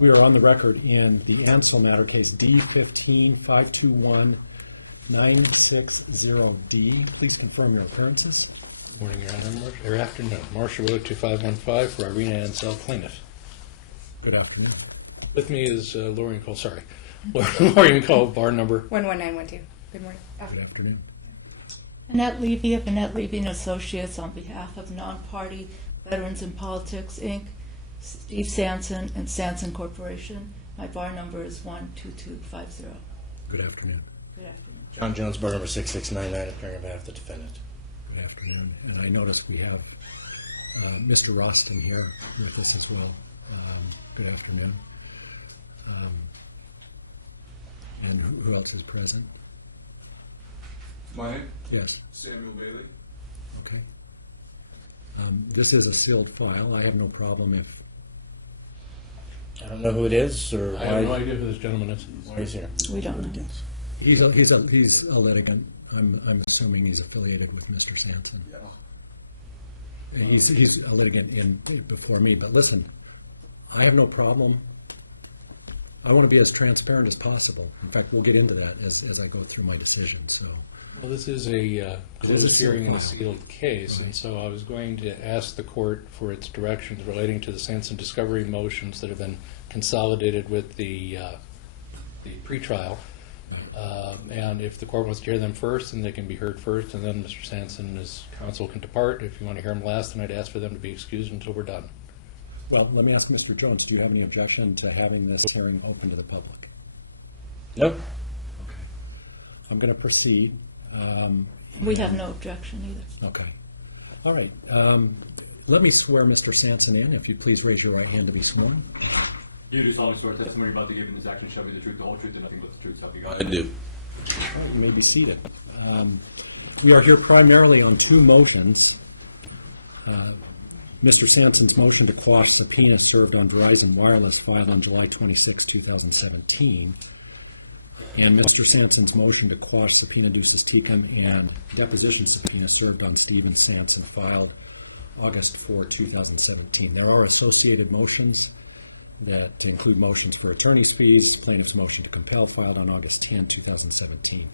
We are on the record in the Ansell matter case D15-521-960D. Please confirm your appearances. Morning, Your Honor, or afternoon. Marshall Road 2515 for Irina Ansell, plaintiff. Good afternoon. With me is Lorraine Cole, Lorraine Cole, bar number. 11912. Good morning. Good afternoon. Annette Levy of Annette Levy and Associates on behalf of Non-Party Veterans in Politics, Inc., Steve Sanson and Sanson Corporation. My bar number is 12250. Good afternoon. Good afternoon. John Jones, bar number 6699, appearing on behalf of the defendant. Good afternoon. And I notice we have Mr. Roston here with us as well. Good afternoon. And who else is present? My name? Yes. Samuel Bailey. Okay. This is a sealed file. I have no problem if I don't know who it is or I have no why idea who this gentleman is. he's here. We don't know. he's a litigant. I'm assuming he's affiliated with Mr. Sanson. Yeah. He's a litigant before me, but listen, I have no problem. I want to be as transparent as possible. In fact, we'll get into that as I go through my decision. So, Well, this is a closed sealed hearing in a file. sealed case, and so I was going to ask the court for its directions relating to the Sanson discovery motions that have been consolidated with the pretrial. And if the court wants to hear them first, then they can be heard first, and then Mr. Sanson and his counsel can depart. If you want to hear them last, then I'd ask for them to be excused until we're done. well, let me ask Mr. Jones. Do you have any objection to having this hearing open to the public? No? Okay. I'm going to proceed. We have no objection either. Okay. All right. Let me swear Mr. Sanson in. If you'd please raise your right hand to be sworn. You do solemnly swear testimony about to give in this action shall be the truth, the whole truth, and nothing but the truth, so help you God. I do. All right, you may be seated. We are here primarily on two motions. Mr. Sanson's motion to quash subpoena served on Verizon Wireless filed on July 26, 2017. And Mr. Sanson's motion to quash subpoena duces tecum and deposition subpoena served on Stephen Sanson filed August 4, 2017. There are associated motions that include motions for attorney's fees, plaintiff's motion to compel filed on August 10, 2017.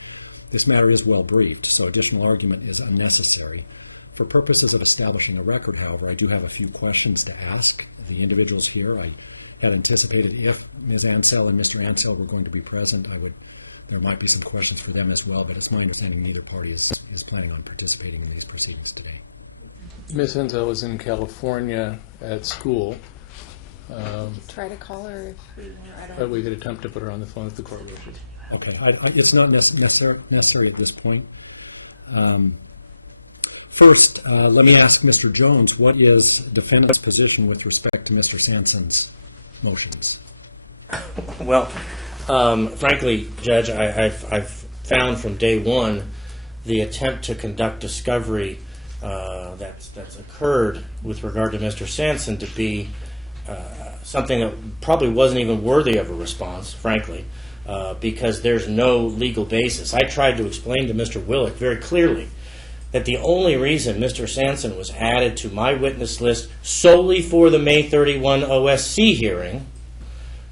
This matter is well briefed, so additional argument is unnecessary. For purposes of establishing a record, however, I do have a few questions to ask the individuals here. I had anticipated if Ms. Ansell and Mr. Ansell were going to be present, there might be some questions for them as well, but it's my understanding neither party is planning on participating in these proceedings today. Ms. Ansell is in California at school, Try to call her if we want. I but don't. we could attempt to put her on the phone if the court wishes. Okay, it's not necessary at this point. First, let me ask Mr. Jones, what is defendant's position with respect to Mr. Sanson's motions? Well, frankly, Judge, I've found from day one the attempt to conduct discovery that's occurred with regard to Mr. Sanson to be something that probably wasn't even worthy of a response, frankly, because there's no legal basis. I tried to explain to Mr. Willick very clearly that the only reason Mr. Sanson was added to my witness list solely for the May 31 OSC hearing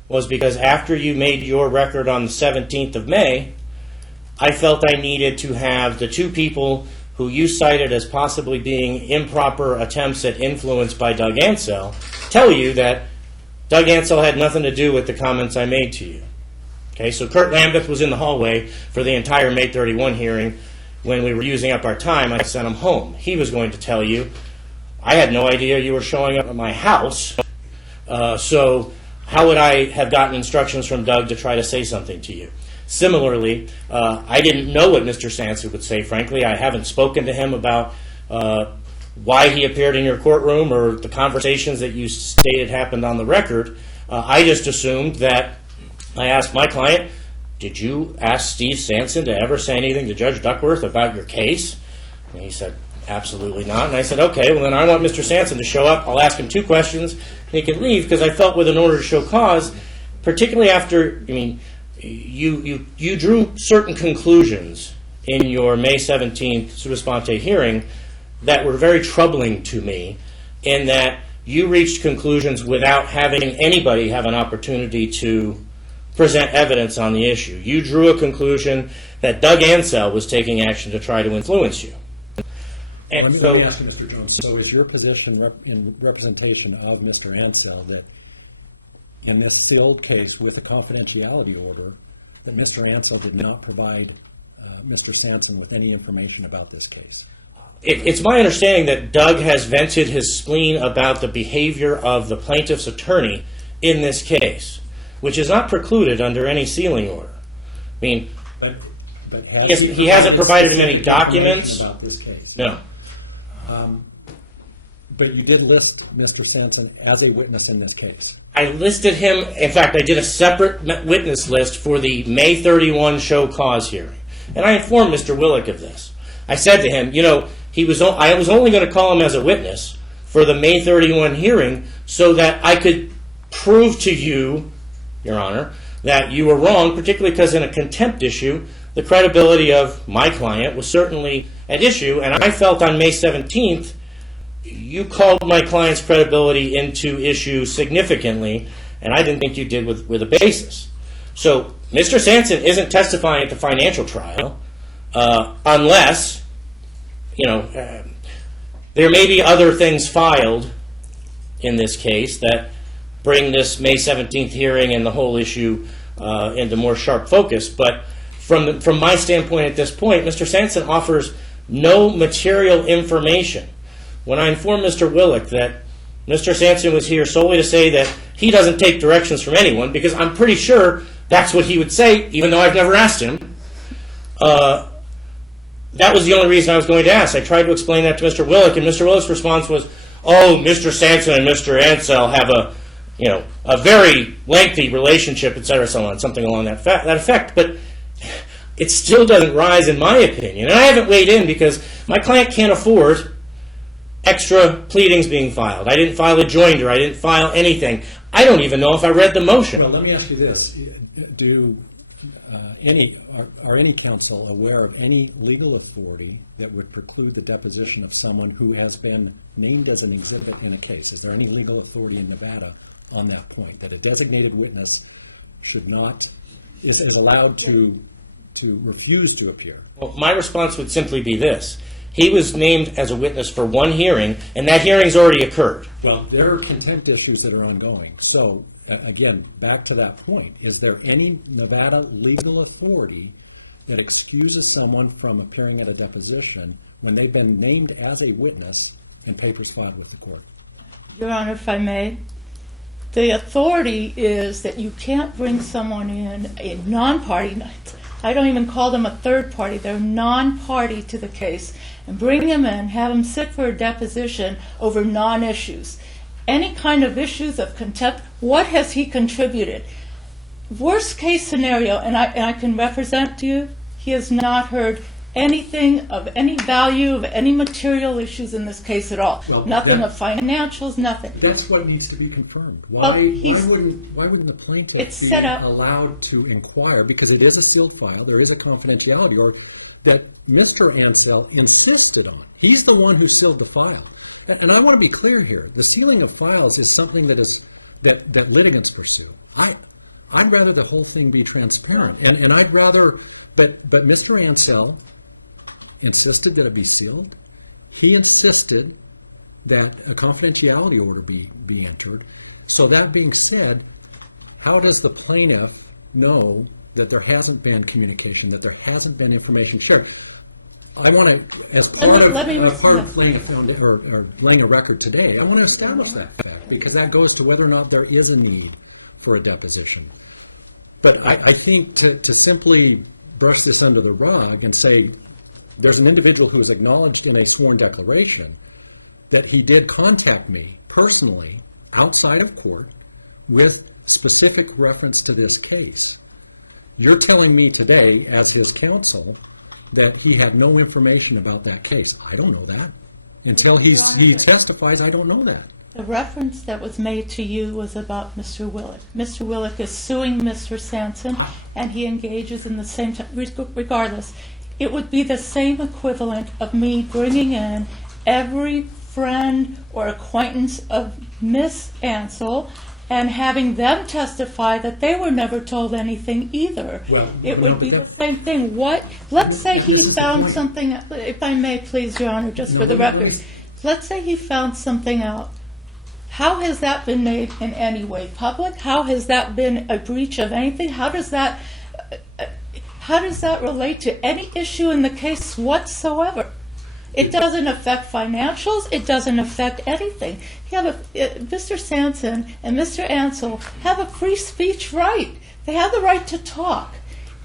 was because after you made your record on the 17th of May, I felt I needed to have the two people who you cited as possibly being improper attempts at influence by Doug Ansell tell you that Doug Ansell had nothing to do with the comments I made to you. Okay, so Kurt Lambeth was in the hallway for the entire May 31 hearing. When we were using up our time, I sent him home. He was going to tell you, I had no idea you were showing up at my house, so how would I have gotten instructions from Doug to try to say something to you? Similarly, I didn't know what Mr. Sanson would say, frankly. I haven't spoken to him about why he appeared in your courtroom or the conversations that you stated happened on the record. I just assumed that I asked my client, did you ask Steve Sanson to ever say anything to Judge Duckworth about your case? And he said, absolutely not. And I said, okay, well then I want Mr. Sanson to show up. I'll ask him 2 questions, and he can leave, because I felt with an order to show cause, particularly after, you drew certain conclusions in your May 17th sua sponte hearing that were very troubling to me, in that you reached conclusions without having anybody have an opportunity to present evidence on the issue. You drew a conclusion that Doug Ansell was taking action to try to influence you. And Let so, me ask you, Mr. Jones, so is your position in representation of Mr. Ansell that in this sealed case with a confidentiality order, that Mr. Ansell did not provide Mr. Sanson with any information about this case? it's my understanding that Doug has vented his spleen about the behavior of the plaintiff's attorney in this case, which is not precluded under any sealing order. I mean, But he hasn't provided him any specific documents. information about this case? No. But you did list Mr. Sanson as a witness in this case. I listed him, in fact, I did a separate witness list for the May 31 show cause hearing. And I informed Mr. Willick of this. I said to him, I was only going to call him as a witness for the May 31 hearing so that I could prove to you, Your Honor, that you were wrong, particularly because in a contempt issue, the credibility of my client was certainly at issue, and I felt on May 17th, you called my client's credibility into issue significantly, and I didn't think you did with a basis. So Mr. Sanson isn't testifying at the financial trial unless, there may be other things filed in this case that bring this May 17th hearing and the whole issue into more sharp focus. But from my standpoint at this point, Mr. Sanson offers no material information. When I informed Mr. Willick that Mr. Sanson was here solely to say that he doesn't take directions from anyone, because I'm pretty sure that's what he would say, even though I've never asked him, that was the only reason I was going to ask. I tried to explain that to Mr. Willick, and Mr. Willick's response was, Mr. Sanson and Mr. Ansell have a very lengthy relationship, et cetera, so on, something along that effect. But it still doesn't rise, in my opinion. And I haven't weighed in because my client can't afford extra pleadings being filed. I didn't file a joinder. I didn't file anything. I don't even know if I read the motion. Well, let me ask you this. Are any counsel aware of any legal authority that would preclude the deposition of someone who has been named as an exhibit in a case? Is there any legal authority in Nevada on that point, that a designated witness is allowed to refuse to appear? Well, my response would simply be this. He was named as a witness for one hearing, and that hearing's already occurred. Well, there are contempt issues that are ongoing. So, again, back to that point, is there any Nevada legal authority that excuses someone from appearing at a deposition when they've been named as a witness and papers filed with the court? Your Honor, if I may, the authority is that you can't bring someone in, a non-party, I don't even call them a third party, they're non-party to the case, and bring him in, have him sit for a deposition over non-issues. Any kind of issues of contempt, what has he contributed? Worst case scenario, and I can represent to you, he has not heard anything of any value, of any material issues in this case at all. Well, nothing of financials, nothing. That's what needs to be confirmed. Well, Why he's- wouldn't the plaintiff It's be set up- allowed to inquire, because it is a sealed file, there is a confidentiality order that Mr. Ansell insisted on. He's the one who sealed the file. And I want to be clear here. The sealing of files is something that litigants pursue. I'd rather the whole thing be transparent. And I'd rather, but Mr. Ansell insisted that it be sealed. He insisted that a confidentiality order be entered. So that being said, how does the plaintiff know that there hasn't been communication, that there hasn't been information shared? I want to, as part of laying a record today, I want to establish that fact, because that goes to whether or not there is a need for a deposition. But I think to simply brush this under the rug and say there's an individual who has acknowledged in a sworn declaration that he did contact me personally outside of court with specific reference to this case. You're telling me today, as his counsel, that he had no information about that case. I don't know that. Until he testifies, I don't know that. The reference that was made to you was about Mr. Willick. Mr. Willick is suing Mr. Sanson, and he engages in the same, regardless. It would be the same equivalent of me bringing in every friend or acquaintance of Miss Ansell and having them testify that they were never told anything either. Well, It no, would but be the that- same thing. Let's say This he is the found point. something, if I may, please, Your Honor, just No, for the no, record. please. Let's say he found something out. How has that been made in any way public? How has that been a breach of anything? How does that relate to any issue in the case whatsoever? It doesn't affect financials. It doesn't affect anything. Mr. Sanson and Mr. Ansell have a free speech right. They have the right to talk.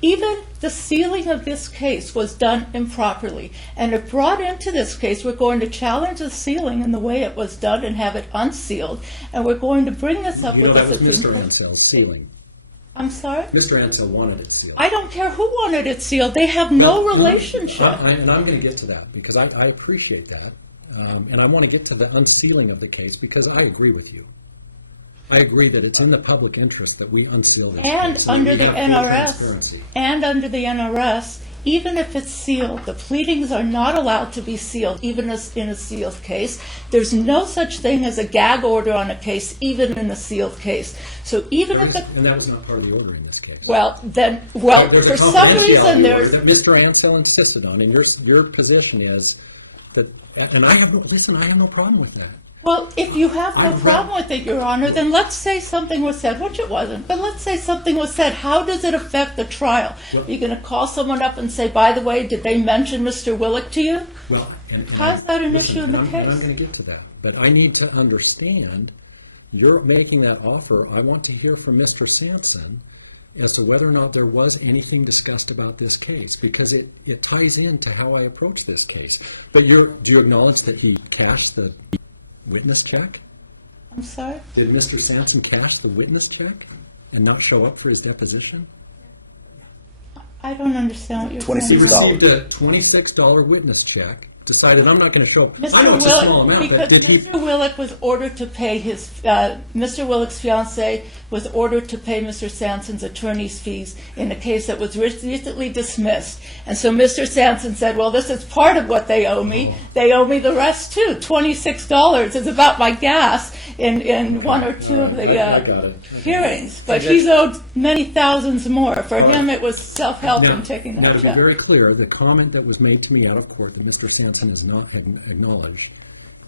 Even the sealing of this case was done improperly. And if brought into this case, we're going to challenge the sealing in the way it was done and have it unsealed. And we're going to bring this up You with know, the that was Supreme Mr. Court. Ansell's sealing. I'm sorry? Mr. Ansell wanted it sealed. I don't care who wanted it sealed. They have no relationship. And I'm going to get to that, because I appreciate that. And I want to get to the unsealing of the case, because I agree with you. I agree that it's in the public interest that we unseal this And case, so that under we the have full transparency. NRS, even if it's sealed, the pleadings are not allowed to be sealed, even as in a sealed case. There's no such thing as a gag order on a case, even in a sealed case. So even if the, And that was not part of the order in this case. There's for a some reason, confidentiality there's, order that Mr. Ansell insisted on, and your position is that, and I have no problem with that. well, if you have no I've problem read- with it, Your Honor, then let's say something was said, which it wasn't, but let's say something was said. How does it affect the trial? Well- Are you going to call someone up and say, by the way, did they mention Mr. Willick to you? Well, and How's that an listen, issue in the and case? I'm going to get to that, but I need to understand, you're making that offer, I want to hear from Mr. Sanson as to whether or not there was anything discussed about this case, because it ties into how I approach this case. But do you acknowledge that he cashed the witness check? I'm sorry? Did Mr. Sanson cash the witness check and not show up for his deposition? I don't understand what you're He saying. received a $26 witness check, decided I'm not going to show up. Mr. I know it's a small Willick, amount, because but did he? Mr. Willick was ordered to pay Mr. Willick's fiancee was ordered to pay Mr. Sanson's attorney's fees in a case that was recently dismissed. And so Mr. Sanson said, well, this is part of what they owe me. They owe me the rest too. $26 is about my gas in one or two of I the got it. hearings. But he's owed many thousands more. For him, it was self-help in taking Now, that to be check. very clear, the comment that was made to me out of court that Mr. Sanson has not acknowledged,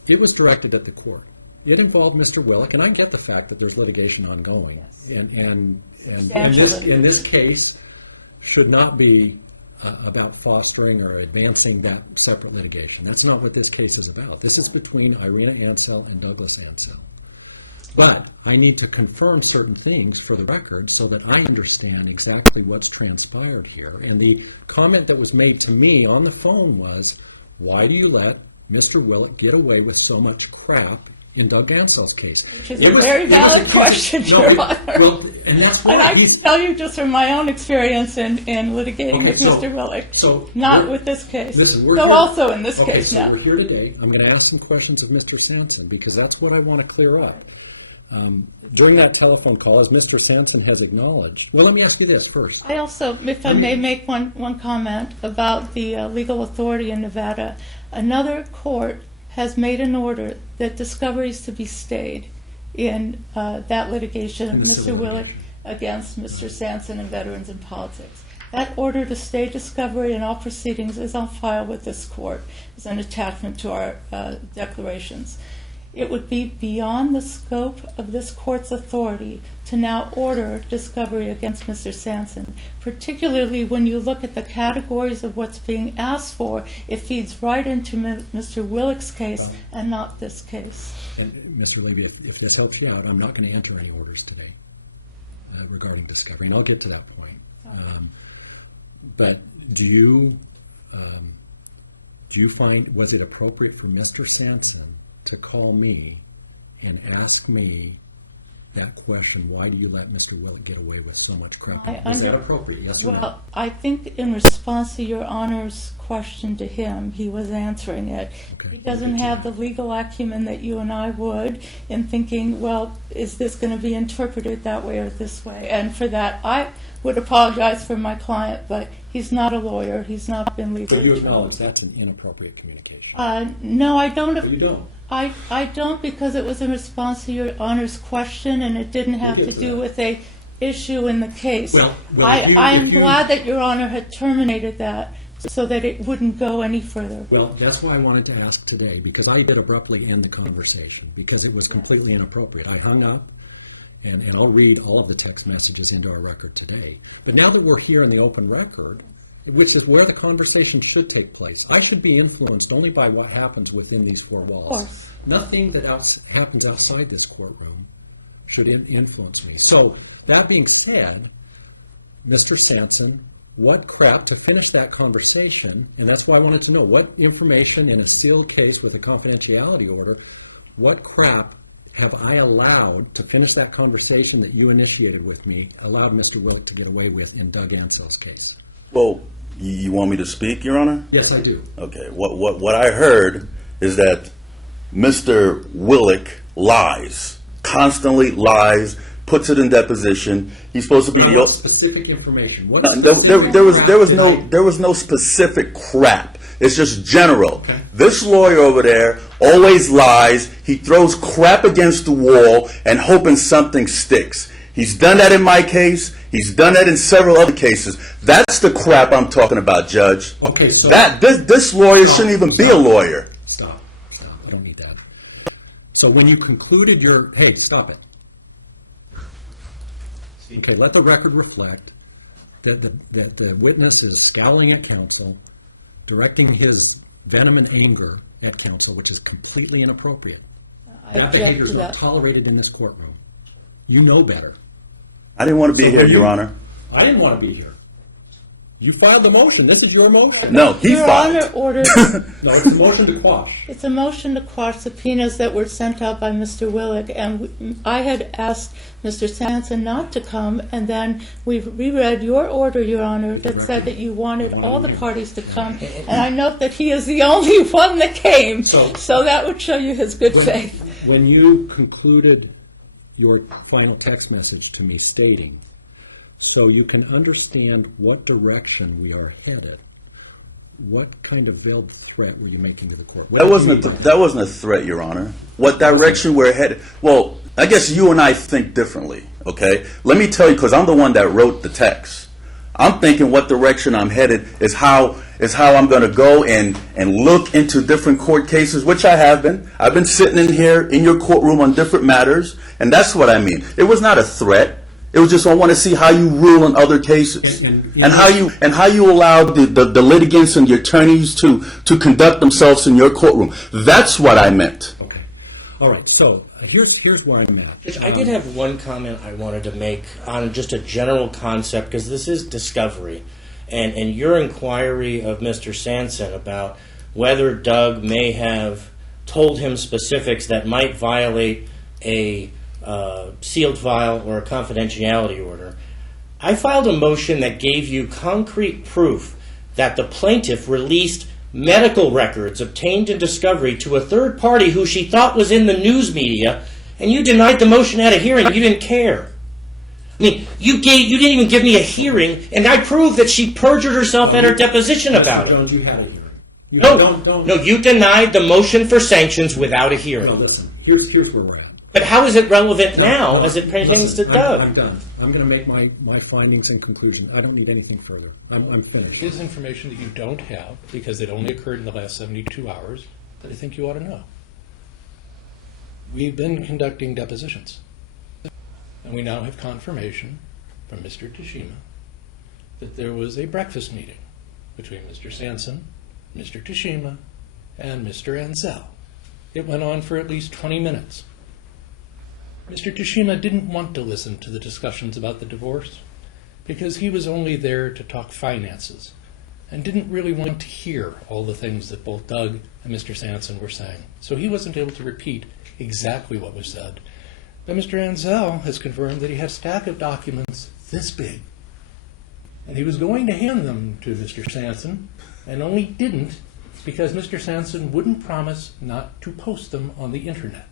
it was directed at the court. It involved Mr. Willick, and I get the fact that there's litigation ongoing. And in this case, should not be about fostering or advancing that separate litigation. That's not what this case is about. This is between Irina Ansell and Douglas Ansell. But I need to confirm certain things for the record so that I understand exactly what's transpired here. And the comment that was made to me on the phone was, why do you let Mr. Willett get away with so much crap in Doug Ansell's case? Which is a very valid question, Your Honor. Well, and that's And why I can tell you just from my own experience in litigating Okay, with so- Mr. Willick, so not we're- with this case. Listen, we're Though here- also in this Okay, case so now. we're here today. I'm going to ask some questions of Mr. Sanson because that's what I want to clear up. During that telephone call, as Mr. Sanson has acknowledged, well, let me ask you this first. I also, if I may make one comment about the legal authority in Nevada. Another court has made an order that discovery is to be stayed in that litigation of In the Mr. civil Willick litigation. against Mr. Sanson and Veterans in Politics. That order to stay discovery and all proceedings is on file with this court as an attachment to our declarations. It would be beyond the scope of this court's authority to now order discovery against Mr. Sanson, particularly when you look at the categories of what's being asked for. It feeds right into Mr. Willick's case and not this case. And, Mr. Levy, if this helps you out, I'm not going to enter any orders today regarding discovery, and I'll get to that point. But do you find, was it appropriate for Mr. Sanson to call me and ask me that question, why do you let Mr. Willett get away with so much crap? Is that appropriate, yes or no? Well, I think in response to Your Honor's question to him, he was answering it. Okay. He doesn't have the legal acumen that you and I would in thinking, well, is this going to be interpreted that way or this way? And for that, I would apologize for my client, but He's not a lawyer. He's not been So you legally acknowledge trained. that's an inappropriate communication? No, I don't. No, you don't. I don't, because it was in response to your Honor's question, and it didn't have We'll to get to do that. with a issue in the case. Well, I am if you- glad that your Honor had terminated that so that it wouldn't go any further. Well, that's why I wanted to ask today, because I did abruptly end the conversation, because it was completely inappropriate. I hung up, and I'll read all of the text messages into our record today. But now that we're here in the open record, which is where the conversation should take place, I should be influenced only by what happens within these four walls. Of course. Nothing that happens outside this courtroom should influence me. So, that being said, Mr. Sampson, what crap, to finish that conversation, and that's why I wanted to know, what information in a sealed case with a confidentiality order, what crap have I allowed to finish that conversation that you initiated with me, allowed Mr. Wilk to get away with in Doug Ansell's case? Well, you want me to speak, Your Honor? Yes, I do. Okay. What I heard is that Mr. Willick lies, constantly lies, puts it in deposition. He's supposed to be But I the want specific information. What No, specific there crap was no specific crap. It's just general. This lawyer over there always lies. He throws crap against the wall and hoping something sticks. He's done that in my case. He's done that in several other cases. That's the crap I'm talking about, Judge. Okay, so This lawyer shouldn't even be a lawyer. Stop. I don't need that. So when you concluded your, hey, stop it. Okay, let the record reflect that the witness is scowling at counsel, directing his venom and anger at counsel, which is completely inappropriate. I That object behavior to is not that. tolerated in this courtroom. You know better. I didn't want to be So here, when Your you- Honor. I didn't want to be here. You filed the motion. This is your motion. No, he Your filed. Honor ordered, No, it's a motion to quash. it's a motion to quash subpoenas that were sent out by Mr. Willick, and I had asked Mr. Sanson not to come, and then we reread your order, Your Honor, that said that you wanted all the parties to come, and I note that he is the only one that came, so that would show you his good faith. When you concluded your final text message to me stating, so you can understand what direction we are headed, what kind of veiled threat were you making to the court? What That did wasn't you mean by that wasn't a threat, Your Honor. What direction we're headed? Well, I guess you and I think differently. Okay, let me tell you, because I'm the one that wrote the text. I'm thinking what direction I'm headed is how I'm going to go and look into different court cases, which I have been. I've been sitting in here in your courtroom on different matters, and that's what I mean. It was not a threat. It was just I want to see how you rule in other cases, and how you allow the litigants and the attorneys to conduct themselves in your courtroom. That's what I meant. Okay. All right. So here's where I'm at. I did have one comment I wanted to make on just a general concept, because this is discovery. And your inquiry of Mr. Sanson about whether Doug may have told him specifics that might violate a sealed file or a confidentiality order. I filed a motion that gave you concrete proof that the plaintiff released medical records obtained in discovery to a third party who she thought was in the news media, and you denied the motion at a hearing. You didn't care. I mean, you didn't even give me a hearing, and I proved that she perjured herself at her deposition about it. Jones, you had a hearing. You No, you denied the motion for sanctions without a No, hearing. listen. Here's where we're at. But how is it relevant now as it pertains to Listen, Doug? I'm done. I'm going to make my findings and conclusion. I don't need anything further. I'm finished. Here's information that you don't have, because it only occurred in the last 72 hours, that I think you ought to know. We've been conducting depositions, and we now have confirmation from Mr. Tashima that there was a breakfast meeting between Mr. Sanson, Mr. Tashima, and Mr. Ansell. It went on for at least 20 minutes. Mr. Tashima didn't want to listen to the discussions about the divorce because he was only there to talk finances and didn't really want to hear all the things that both Doug and Mr. Sanson were saying. So he wasn't able to repeat exactly what was said. But Mr. Ansell has confirmed that he had a stack of documents this big, and he was going to hand them to Mr. Sanson, and only didn't because Mr. Sanson wouldn't promise not to post them on the internet.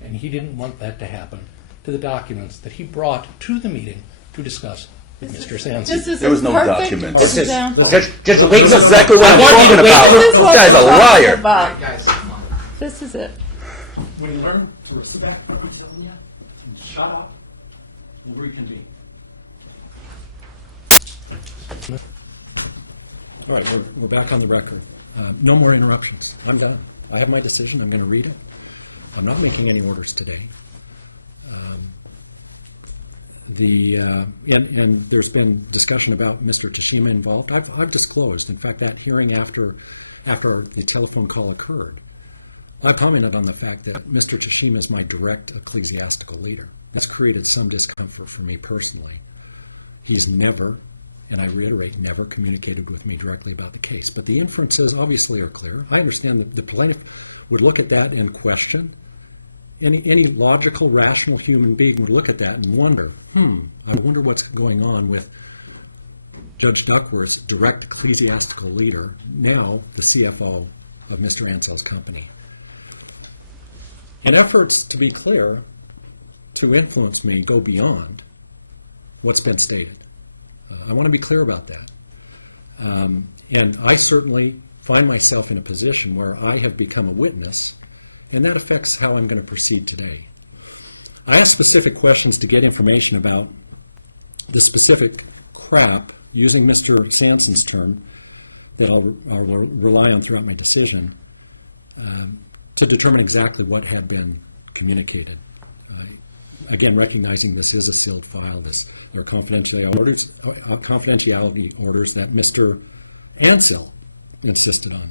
And he didn't want that to happen to the documents that he brought to the meeting to discuss Mr. Sanson. This is There was no perfect document. This is, example. just wait. This is exactly what I I'm want you talking to wait about. for- This is This what guy's a we're talking liar. about. This is it. When you learn to respect what I'm telling you, shut up and reconvene. All right, we're back on the record. No more interruptions. I'm done. I have my decision. I'm going to read it. I'm not making any orders today. And there's been discussion about Mr. Tashima involved. I've disclosed, in fact, that hearing after the telephone call occurred, I commented on the fact that Mr. Tashima is my direct ecclesiastical leader. That's created some discomfort for me personally. He's never, and I reiterate, never communicated with me directly about the case. But the inferences obviously are clear. I understand that the plaintiff would look at that and question. Any logical, rational human being would look at that and wonder, I wonder what's going on with Judge Duckworth's direct ecclesiastical leader, now the CFO of Mr. Ansell's company. In efforts to be clear, to influence me, go beyond what's been stated. I want to be clear about that. And I certainly find myself in a position where I have become a witness, and that affects how I'm going to proceed today. I asked specific questions to get information about the specific crap, using Mr. Sanson's term, that I'll rely on throughout my decision, to determine exactly what had been communicated. Again, recognizing this is a sealed file, there are confidentiality orders that Mr. Ansell insisted on.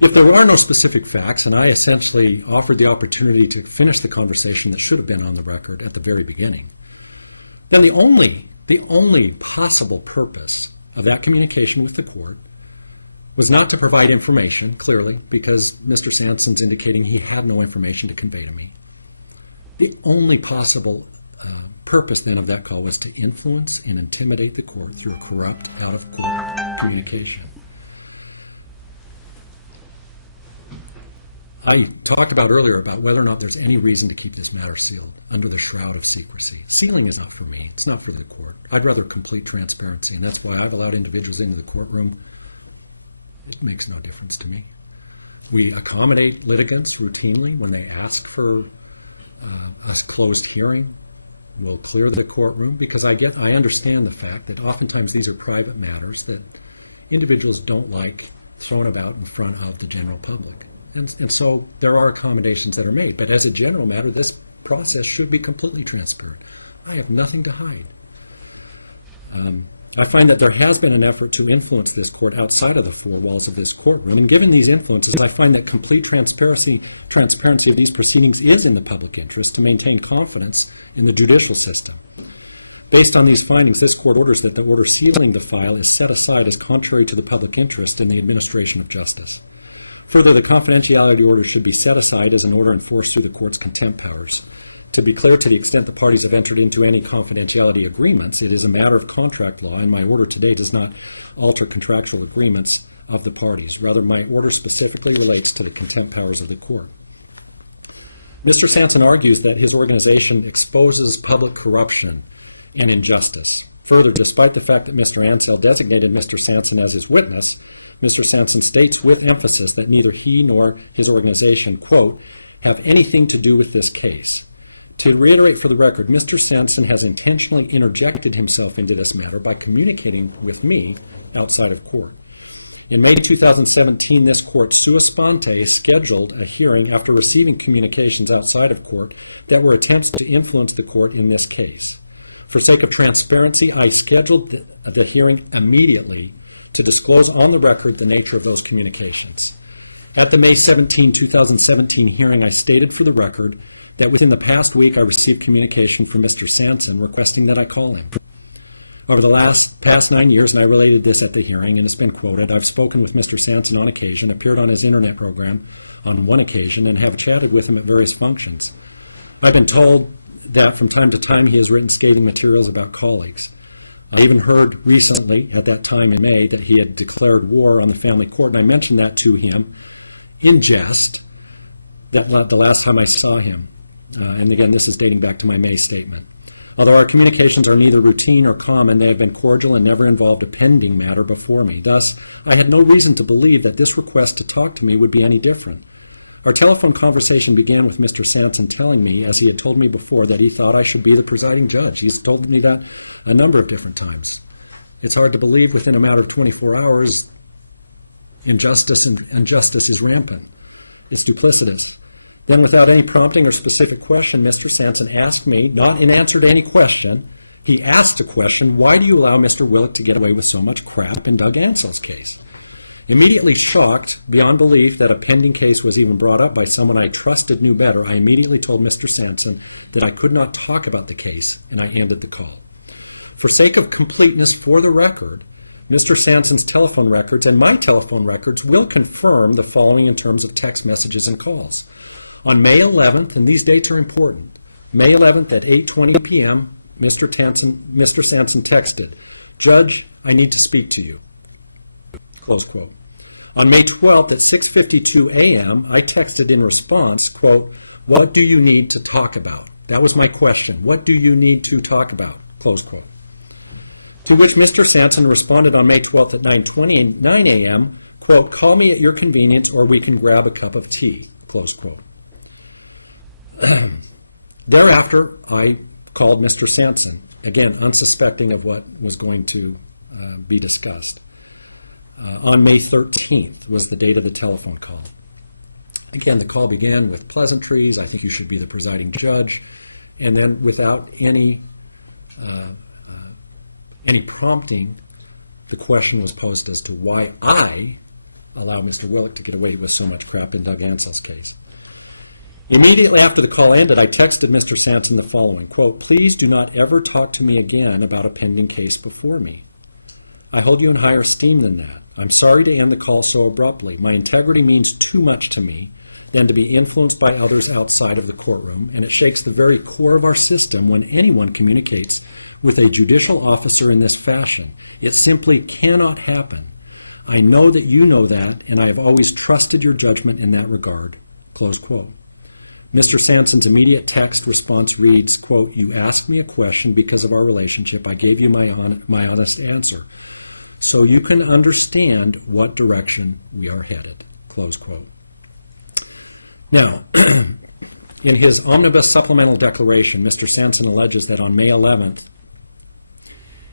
If there are no specific facts, and I essentially offered the opportunity to finish the conversation that should have been on the record at the very beginning, then the only possible purpose of that communication with the court was not to provide information, clearly, because Mr. Sanson's indicating he had no information to convey to me. The only possible purpose then of that call was to influence and intimidate the court through a corrupt, out-of-court communication. I talked about earlier about whether or not there's any reason to keep this matter sealed under the shroud of secrecy. Sealing is not for me. It's not for the court. I'd rather complete transparency, and that's why I've allowed individuals into the courtroom. It makes no difference to me. We accommodate litigants routinely when they ask for a closed hearing. We'll clear the courtroom because I understand the fact that oftentimes these are private matters that individuals don't like thrown about in front of the general public. And so there are accommodations that are made. But as a general matter, this process should be completely transparent. I have nothing to hide. I find that there has been an effort to influence this court outside of the four walls of this courtroom. And given these influences, I find that complete transparency of these proceedings is in the public interest to maintain confidence in the judicial system. Based on these findings, this court orders that the order sealing the file is set aside as contrary to the public interest in the administration of justice. Further, the confidentiality order should be set aside as an order enforced through the court's contempt powers. To be clear, to the extent the parties have entered into any confidentiality agreements, it is a matter of contract law, and my order today does not alter contractual agreements of the parties. Rather, my order specifically relates to the contempt powers of the court. Mr. Sanson argues that his organization exposes public corruption and injustice. Further, despite the fact that Mr. Ansell designated Mr. Sanson as his witness, Mr. Sanson states with emphasis that neither he nor his organization, quote, have anything to do with this case. To reiterate for the record, Mr. Sanson has intentionally interjected himself into this matter by communicating with me outside of court. In May 2017, this court, sua sponte, scheduled a hearing after receiving communications outside of court that were attempts to influence the court in this case. For sake of transparency, I scheduled the hearing immediately to disclose on the record the nature of those communications. At the May 17, 2017 hearing, I stated for the record that within the past week I received communication from Mr. Sanson requesting that I call him. Over the past 9 years, and I related this at the hearing, and it's been quoted, I've spoken with Mr. Sanson on occasion, appeared on his internet program on one occasion, and have chatted with him at various functions. I've been told that from time to time he has written scathing materials about colleagues. I even heard recently, at that time in May, that he had declared war on the family court, and I mentioned that to him in jest the last time I saw him. And again, this is dating back to my May statement. Although our communications are neither routine or common, they have been cordial and never involved a pending matter before me. Thus, I had no reason to believe that this request to talk to me would be any different. Our telephone conversation began with Mr. Sampson telling me, as he had told me before, that he thought I should be the presiding judge. He's told me that a number of different times. It's hard to believe within a matter of 24 hours, injustice is rampant. It's duplicitous. Then, without any prompting or specific question, Mr. Sampson asked me, not in answer to any question, he asked a question, why do you allow Mr. Willett to get away with so much crap in Doug Ansell's case? Immediately shocked beyond belief that a pending case was even brought up by someone I trusted knew better, I immediately told Mr. Sampson that I could not talk about the case, and I ended the call. For sake of completeness for the record, Mr. Sampson's telephone records and my telephone records will confirm the following in terms of text messages and calls. On May 11th, and these dates are important, May 11th at 8:20 p.m., Mr. Sampson texted, "Judge, I need to speak to you." Close quote. On May 12th at 6:52 a.m., I texted in response, quote, "What do you need to talk about?" That was my question. What do you need to talk about? Close quote. To which Mr. Sampson responded on May 12th at 9:29 a.m., quote, "Call me at your convenience or we can grab a cup of tea," close quote. Thereafter, I called Mr. Sampson, again, unsuspecting of what was going to be discussed. On May 13th was the date of the telephone call. Again, the call began with pleasantries, "I think you should be the presiding judge," and then without any prompting, the question was posed as to why I allow Mr. Willett to get away with so much crap in Doug Ansell's case. Immediately after the call ended, I texted Mr. Sampson the following, quote, "Please do not ever talk to me again about a pending case before me. I hold you in higher esteem than that. I'm sorry to end the call so abruptly. My integrity means too much to me than to be influenced by others outside of the courtroom, and it shakes the very core of our system when anyone communicates with a judicial officer in this fashion. It simply cannot happen. I know that you know that, and I have always trusted your judgment in that regard," close quote. Mr. Sampson's immediate text response reads, quote, "You asked me a question because of our relationship. I gave you my honest answer. So you can understand what direction we are headed," close quote. Now, in his omnibus supplemental declaration, Mr. Sampson alleges that on May 11th,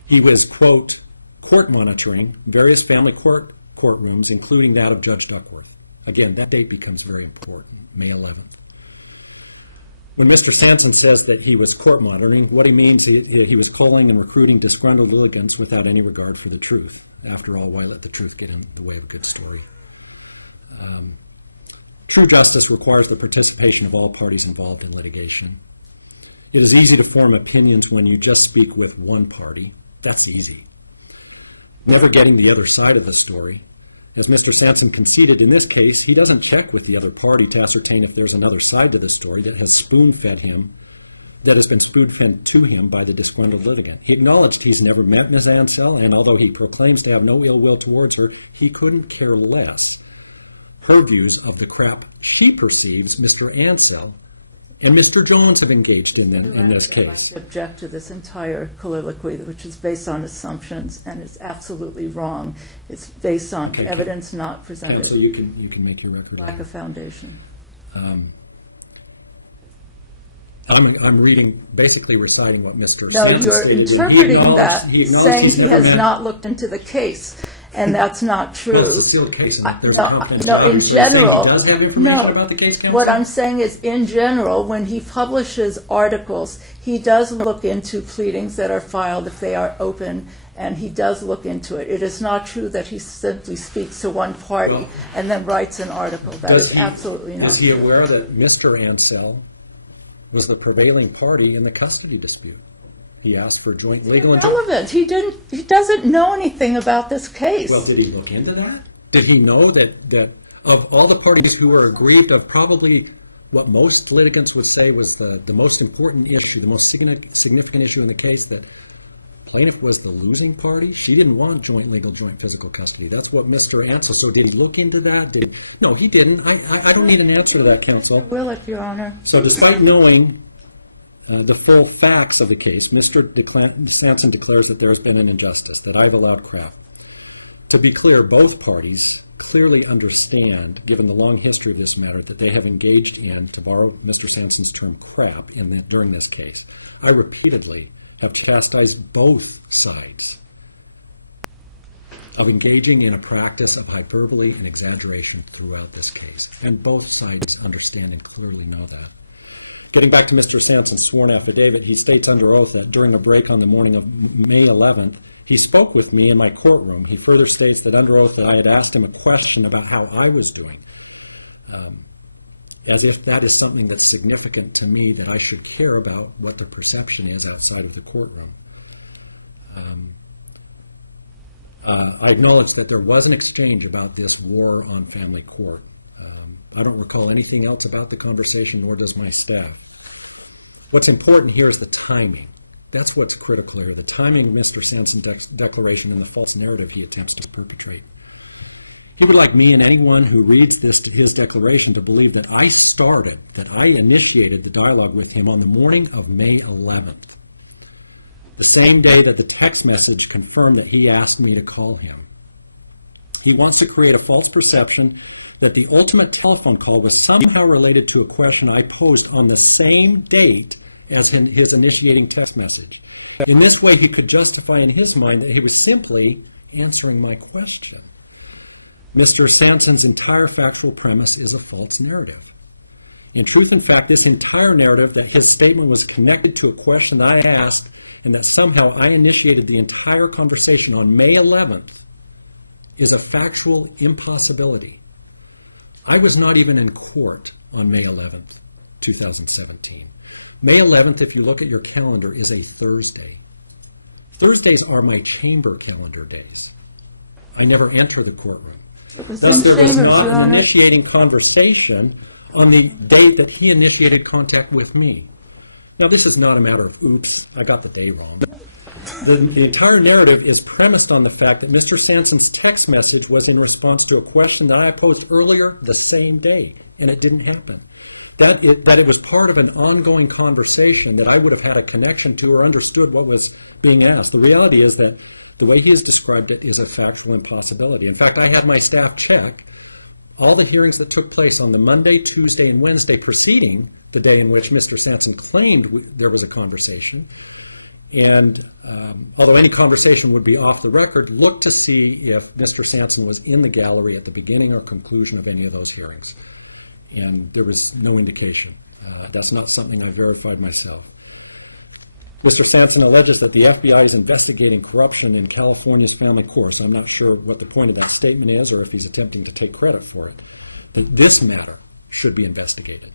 he was, quote, "court monitoring various family courtrooms, including that of Judge Duckworth." Again, that date becomes very important, May 11th. When Mr. Sampson says that he was court monitoring, what he means he was calling and recruiting disgruntled litigants without any regard for the truth. After all, why let the truth get in the way of a good story? True justice requires the participation of all parties involved in litigation. It is easy to form opinions when you just speak with one party. That's easy. Never getting the other side of the story. As Mr. Sampson conceded in this case, he doesn't check with the other party to ascertain if there's another side to the story that has been spoon-fed to him by the disgruntled litigant. He acknowledged he's never met Ms. Ansell, and although he proclaims to have no ill will towards her, he couldn't care less her views of the crap she perceives Mr. Ansell and Mr. Jones have engaged in this I'd like case. to object to this entire colloquy, which is based on assumptions and is absolutely wrong. It's based on Okay. evidence not presented, Counsel, you can make your record. lack of foundation. I'm reading, basically reciting what Mr. No, Sampson you're stated. He interpreting acknowledged- that, he acknowledged saying he's he never has met- not looked into the case, and that's not true. Well, it's a sealed case, and if there's a No, confidentiality, no, so in you're saying general, he does have information no. about the case, counsel? What I'm saying is, in general, when he publishes articles, he does look into pleadings that are filed if they are open, and he does look into it. It is not true that he simply speaks to one party Well, and then writes an article. That Does is he- absolutely not Is he true. aware that Mr. Ansell was the prevailing party in the custody dispute? He asked for joint legal Irrelevant. He doesn't know anything about this case. Well, did he look into that? Did he know that of all the parties who were aggrieved of probably what most litigants would say was the most important issue, the most significant issue in the case, that plaintiff was the losing party? She didn't want joint legal, joint physical custody. That's what Mr. Ansell, so did he look into that? No, he didn't. I don't need an answer to that, counsel. Will it, Your Honor? So despite knowing the full facts of the case, Mr. Sanson declares that there has been an injustice, that I've allowed crap. To be clear, both parties clearly understand, given the long history of this matter, that they have engaged in, to borrow Mr. Sanson's term, crap during this case. I repeatedly have chastised both sides of engaging in a practice of hyperbole and exaggeration throughout this case. And both sides understand and clearly know that. Getting back to Mr. Sanson's sworn affidavit, he states under oath that during a break on the morning of May 11th, he spoke with me in my courtroom. He further states that under oath that I had asked him a question about how I was doing, as if that is something that's significant to me, that I should care about what the perception is outside of the courtroom. I acknowledge that there was an exchange about this war on family court. I don't recall anything else about the conversation, nor does my staff. What's important here is the timing. That's what's critical here, the timing of Mr. Sanson's declaration and the false narrative he attempts to perpetrate. He would like me and anyone who reads his declaration to believe that I initiated the dialogue with him on the morning of May 11th, the same day that the text message confirmed that he asked me to call him. He wants to create a false perception that the ultimate telephone call was somehow related to a question I posed on the same date as in his initiating text message. In this way, he could justify in his mind that he was simply answering my question. Mr. Sanson's entire factual premise is a false narrative. In truth and fact, this entire narrative that his statement was connected to a question I asked and that somehow I initiated the entire conversation on May 11th is a factual impossibility. I was not even in court on May 11th, 2017. May 11th, if you look at your calendar, is a Thursday. Thursdays are my chamber calendar days. I never enter the courtroom. It was Thus, in there was chambers, Your not an Honor. initiating conversation on the date that he initiated contact with me. Now, this is not a matter of, oops, I got the day wrong. The entire narrative is premised on the fact that Mr. Sanson's text message was in response to a question that I posed earlier the same day, and it didn't happen. That it was part of an ongoing conversation that I would have had a connection to or understood what was being asked. The reality is that the way he has described it is a factual impossibility. In fact, I had my staff check all the hearings that took place on the Monday, Tuesday, and Wednesday preceding the day in which Mr. Sanson claimed there was a conversation. And although any conversation would be off the record, look to see if Mr. Sanson was in the gallery at the beginning or conclusion of any of those hearings. And there was no indication. That's not something I verified myself. Mr. Sanson alleges that the FBI is investigating corruption in California's family courts. I'm not sure what the point of that statement is or if he's attempting to take credit for it. But this matter should be investigated.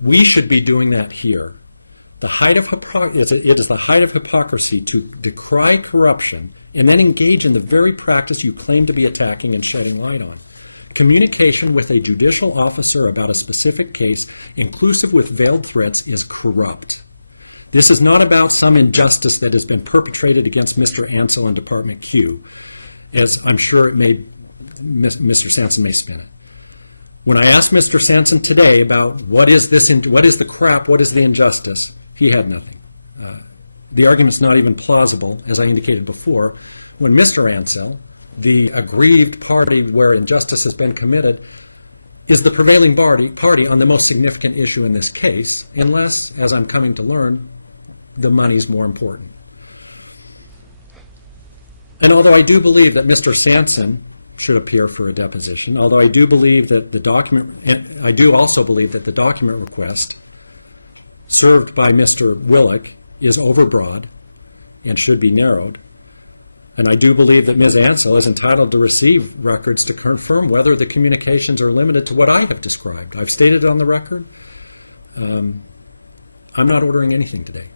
We should be doing that here. It is the height of hypocrisy to decry corruption and then engage in the very practice you claim to be attacking and shedding light on. Communication with a judicial officer about a specific case, inclusive with veiled threats, is corrupt. This is not about some injustice that has been perpetrated against Mr. Ansell and Department Q, as I'm sure Mr. Sanson may spin it. When I asked Mr. Sanson today about what is the crap, what is the injustice, he had nothing. The argument's not even plausible, as I indicated before, when Mr. Ansell, the aggrieved party where injustice has been committed, is the prevailing party on the most significant issue in this case, unless, as I'm coming to learn, the money's more important. And although I do believe that Mr. Sanson should appear for a deposition, although I do believe that I do also believe that the document request served by Mr. Willick is overbroad and should be narrowed, and I do believe that Ms. Ansell is entitled to receive records to confirm whether the communications are limited to what I have described. I've stated it on the record. I'm not ordering anything today.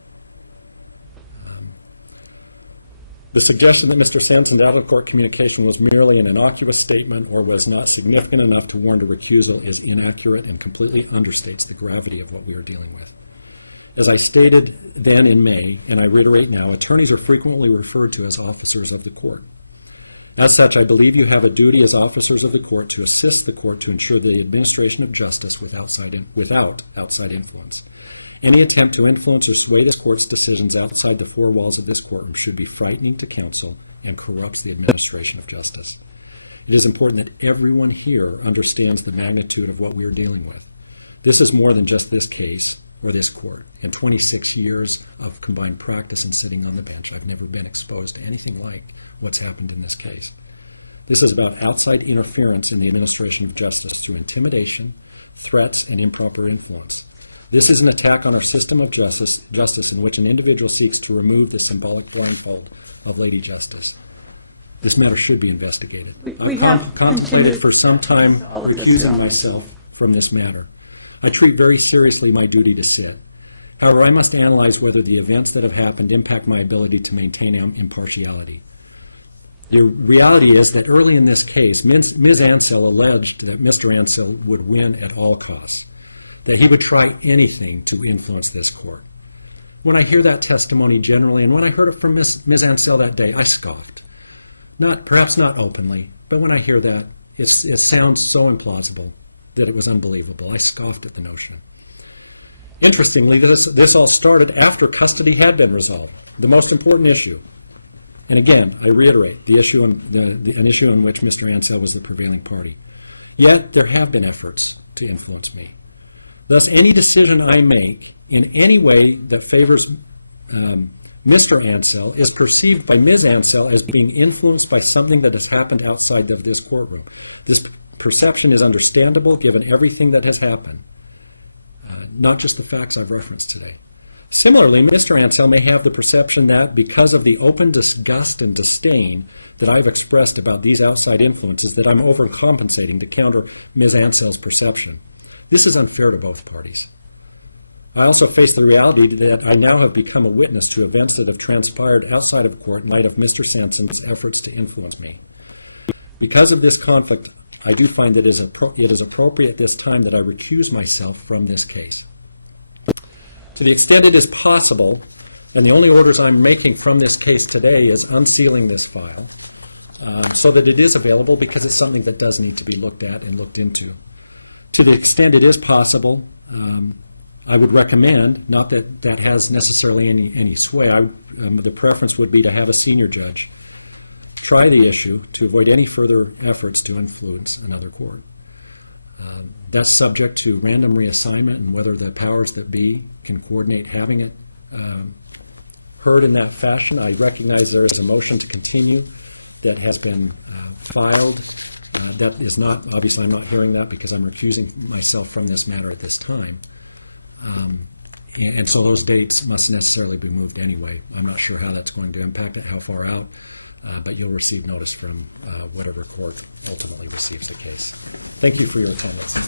The suggestion that Mr. Sanson's out-of-court communication was merely an innocuous statement or was not significant enough to warrant a recusal is inaccurate and completely understates the gravity of what we are dealing with. As I stated then in May, and I reiterate now, attorneys are frequently referred to as officers of the court. As such, I believe you have a duty as officers of the court to assist the court to ensure the administration of justice without outside influence. Any attempt to influence or sway this court's decisions outside the four walls of this courtroom should be frightening to counsel and corrupts the administration of justice. It is important that everyone here understands the magnitude of what we are dealing with. This is more than just this case or this court. In 26 years of combined practice and sitting on the bench, I've never been exposed to anything like what's happened in this case. This is about outside interference in the administration of justice through intimidation, threats, and improper influence. This is an attack on our system of justice in which an individual seeks to remove the symbolic blindfold of Lady Justice. This matter should be investigated. We have I've contemplated continued for some time all of this, recusing yeah. myself from this matter. I treat very seriously my duty to sit. However, I must analyze whether the events that have happened impact my ability to maintain impartiality. The reality is that early in this case, Ms. Ansell alleged that Mr. Ansell would win at all costs, that he would try anything to influence this court. When I hear that testimony generally, and when I heard it from Ms. Ansell that day, I scoffed. Perhaps not openly, but when I hear that, it sounds so implausible that it was unbelievable. I scoffed at the notion. Interestingly, this all started after custody had been resolved, the most important issue. And again, I reiterate, an issue in which Mr. Ansell was the prevailing party. Yet, there have been efforts to influence me. Thus, any decision I make in any way that favors Mr. Ansell is perceived by Ms. Ansell as being influenced by something that has happened outside of this courtroom. This perception is understandable given everything that has happened, not just the facts I've referenced today. Similarly, Mr. Ansell may have the perception that because of the open disgust and disdain that I've expressed about these outside influences, that I'm overcompensating to counter Ms. Ansell's perception. This is unfair to both parties. I also face the reality that I now have become a witness to events that have transpired outside of court in light of Mr. Sanson's efforts to influence me. Because of this conflict, I do find that it is appropriate at this time that I recuse myself from this case. To the extent it is possible, and the only orders I'm making from this case today is unsealing this file so that it is available, because it's something that does need to be looked at and looked into. To the extent it is possible, I would recommend, not that that has necessarily any sway, the preference would be to have a senior judge try the issue to avoid any further efforts to influence another court. That's subject to random reassignment and whether the powers that be can coordinate having it heard in that fashion. I recognize there is a motion to continue that has been filed. That is not, obviously I'm not hearing that because I'm recusing myself from this matter at this time. And so those dates must necessarily be moved anyway. I'm not sure how that's going to impact it, how far out, but you'll receive notice from whatever court ultimately receives the case. Thank you for your attendance today.